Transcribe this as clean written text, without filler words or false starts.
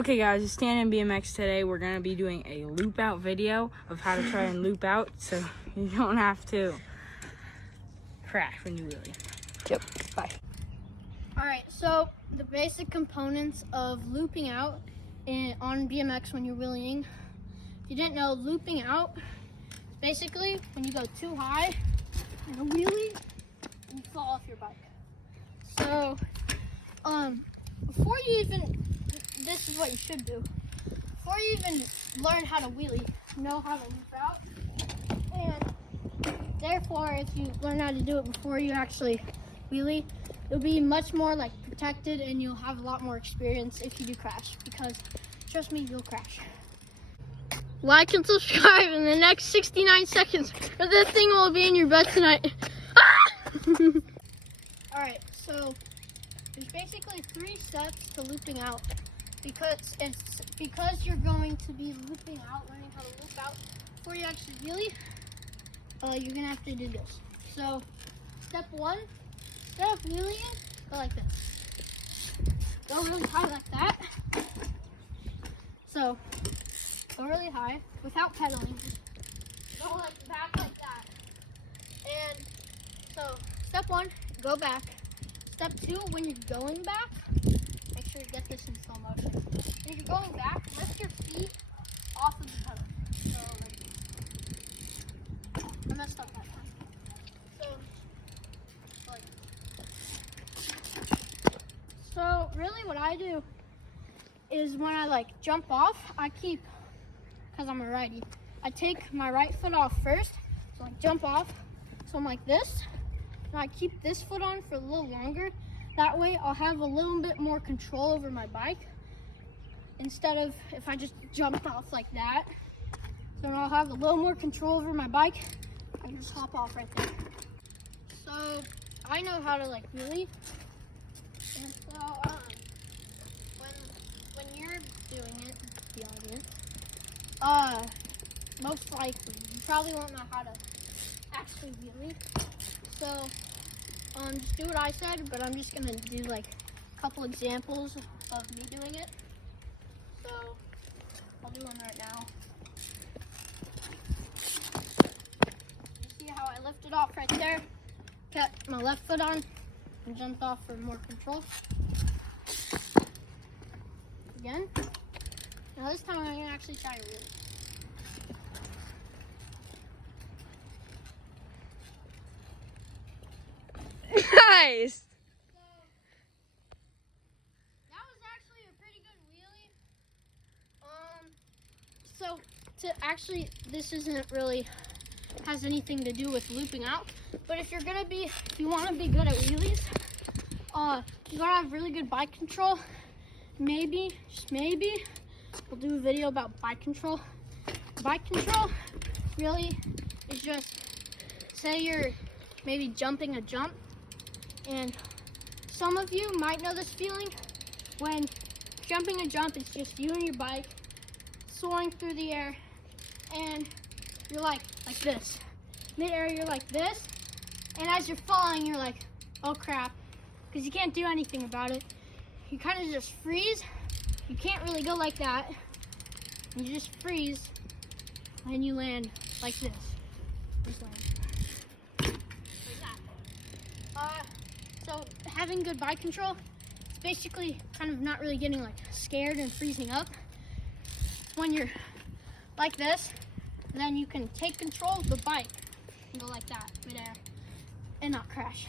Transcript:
Okay guys, it's Stan and BMX today. We're gonna be doing a loop out video of how to try and loop out so you don't have to crash when you wheelie. Yep, bye. Alright, so the basic components of looping out on BMX when you're wheeling. If you didn't know, looping out is basically when you go too high in a wheelie and you fall off your bike. So, before you even, this is what you should do. Before you even learn how to wheelie, know how to loop out. And therefore, if you learn how to do it before you actually wheelie, you'll be much more like protected and you'll have a lot more experience if you do crash, because trust me, you'll crash. Like and subscribe in the next 69 seconds or this thing will be in your butt tonight. Alright, so there's basically 3 steps to looping out because you're going to be looping out, learning how to loop out before you actually wheelie. You're gonna have to do this. So step 1, instead of wheeling, go like this. Go really high like that. So go really high without pedaling. Just go like back like that. And so step 1, go back. Step 2, when you're going back, make sure you get this in slow motion. When you're going back, lift your feet off of the pedal. So like, I messed up that time. So really what I do is when I like jump off, I keep, because I'm a righty, I take my right foot off first. So I jump off, so I'm like this. And I keep this foot on for a little longer. That way I'll have a little bit more control over my bike. Instead of if I just jumped off like that. Then I'll have a little more control over my bike. I can just hop off right there. So I know how to like wheelie. And so when you're doing it, the audience, most likely you probably won't know how to actually wheelie. So just do what I said, but I'm just gonna do like a couple examples of me doing it. So I'll do one right now. You see how I lifted off right there? Kept my left foot on and jumped off for more control. Again. Now this time I'm gonna actually try to wheelie. Nice! That was actually a pretty good wheelie. So to actually, this isn't really has anything to do with looping out, but if you want to be good at wheelies, you gotta have really good bike control. Maybe, just maybe, we'll do a video about bike control. Bike control really is just, say you're maybe jumping a jump, and some of you might know this feeling when jumping a jump, it's just you and your bike soaring through the air, and you're like this. Mid-air, you're like this, and as you're falling, you're like, oh crap, because you can't do anything about it. You kind of just freeze. You can't really go like that. You just freeze, and you land like this. Just land. So having good bike control, it's basically kind of not really getting like scared and freezing up. When you're like this, then you can take control of the bike and go like that midair and not crash.